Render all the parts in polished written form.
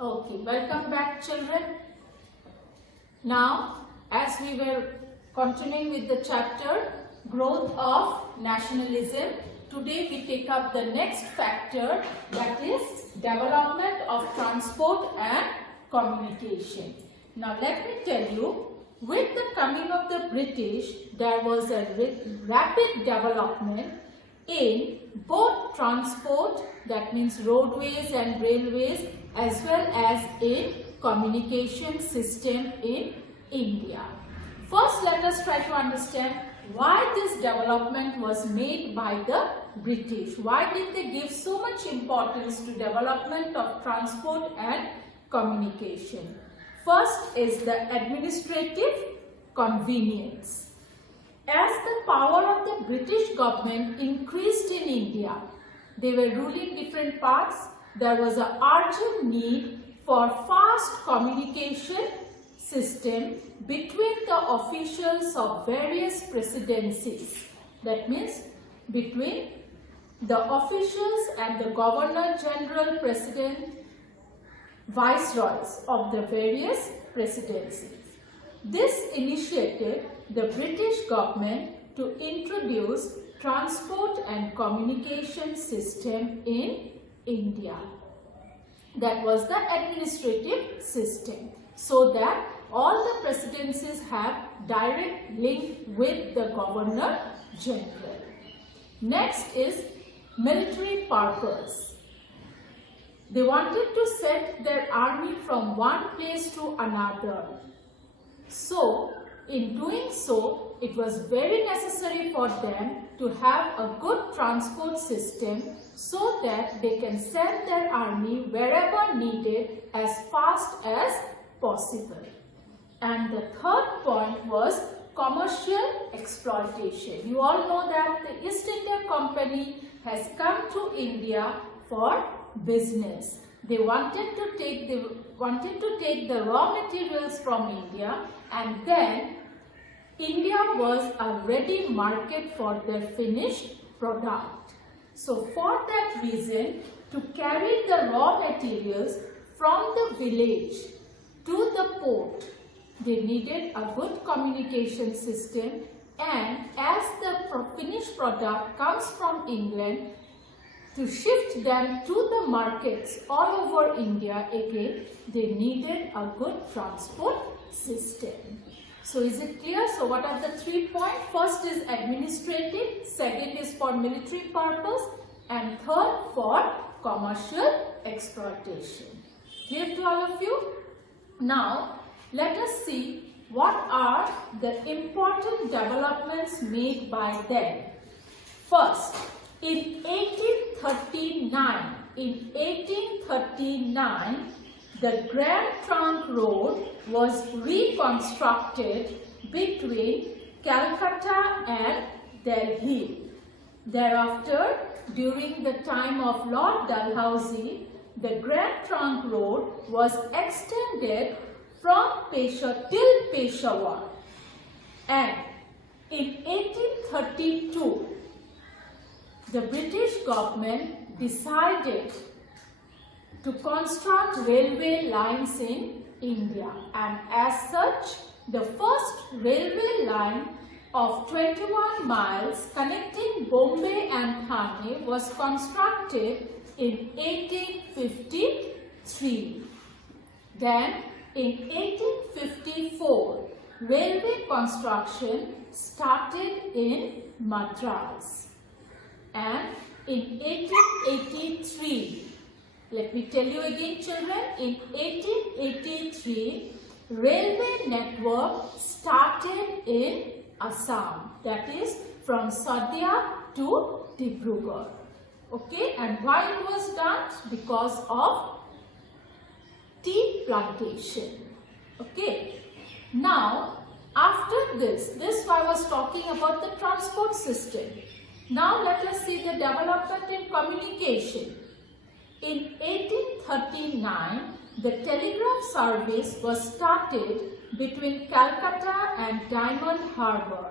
Okay, welcome back children. Now, as we were continuing with the chapter Growth of Nationalism, today we take up the next factor, that is development of transport and communication. Now let me tell you, with the coming of the British, there was a rapid development in both transport, that means roadways and railways, as well as in communication system in India. First, let us try to understand why this development was made by the British. Why did they give so much importance to development of transport and communication? First is the administrative convenience. As the power of the British government increased in India, they were ruling different parts. There was an urgent need for fast communication system between the officials of various presidencies. That means between the officials and the Governor General, President, Viceroys of the various presidencies. This initiated the British government to introduce transport and communication system in India. That was the administrative system, so that all the presidencies have direct link with the Governor General. Next is military purpose. They wanted to set their army from one place to another. So, in doing so, it was very necessary for them to have a good transport system so that they can send their army wherever needed as fast as possible. And the third point was commercial exploitation. You all know that the East India Company has come to India for business. They wanted to take the raw materials from India, and then India was a ready market for their finished product. So for that reason, to carry the raw materials from the village to the port, they needed a good communication system, and as the finished product comes from England, to shift them to the markets all over India again, they needed a good transport system. So is it clear? So what are the 3 points? First is administrative, second is for military purpose, and third for commercial exploitation. Clear to all of you? Now let us see what are the important developments made by them. First, in 1839, the Grand Trunk Road was reconstructed between Calcutta and Delhi. Thereafter, during the time of Lord Dalhousie, the Grand Trunk Road was extended from Peshawar. And in 1832, the British government decided to construct railway lines in India, and as such, the first railway line of 21 miles connecting Bombay and Thane was constructed in 1853. Then in 1854, railway construction started in Madras. And in 1883, let me tell you again children, in 1883, railway network started in Assam, that is from Sadia to Dibrugarh. Okay, and why it was done? Because of tea plantation. Okay, now after this I was talking about the transport system. Now let us see the development in communication. In 1839, the telegraph service was started between Calcutta and Diamond Harbour,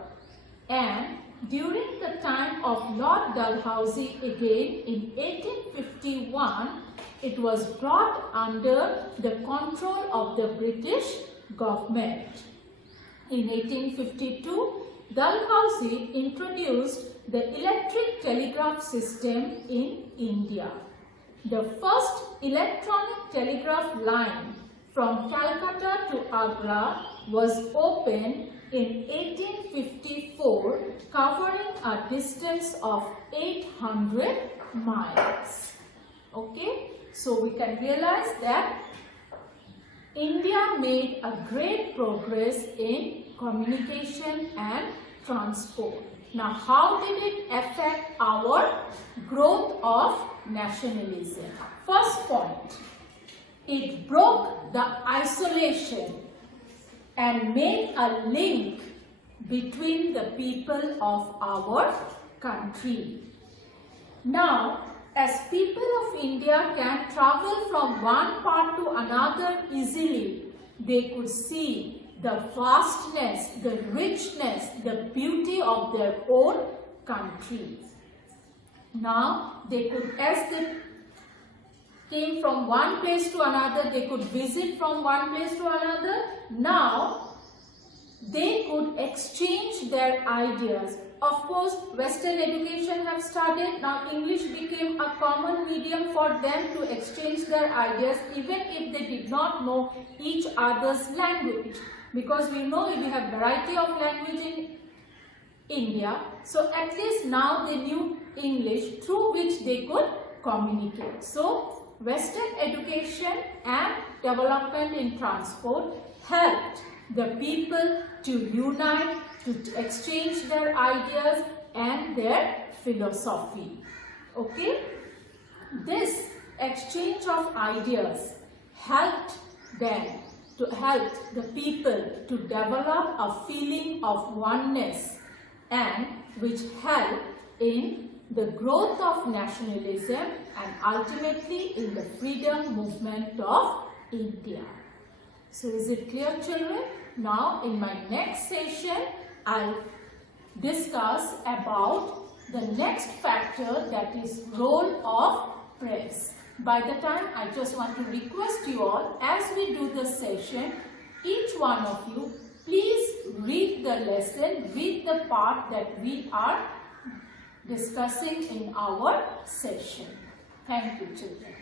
and during the time of Lord Dalhousie again in 1851, it was brought under the control of the British government. In 1852, Dalhousie introduced the electric telegraph system in India. The first electronic telegraph line from Calcutta to Agra was opened in 1854, covering a distance of 800 miles. Okay, so we can realize that India made a great progress in communication and transport. Now, how did it affect our growth of nationalism? First point, it broke the isolation and made a link between the people of our country. Now, as people of India can travel from one part to another easily, they could see the vastness, the richness, the beauty of their own country. Now, they could, as they came from one place to another, they could visit from one place to another. Now, they could exchange their ideas. Of course, Western education have started. Now, English became a common medium for them to exchange their ideas, even if they did not know each other's language. Because we know we have variety of language in India. So, at least now they knew English through which they could communicate. So, Western education and development in transport helped the people to unite, to exchange their ideas and their philosophy. Okay? This exchange of ideas helped them to help the people to develop a feeling of oneness, and which helped in the growth of nationalism and ultimately in the freedom movement of India. So, is it clear, children? Now, in my next session, I'll discuss about the next factor, that is role of press. By the time, I just want to request you all, as we do the session, each one of you, please read the lesson, read the part that we are discussing in our session. Thank you, children.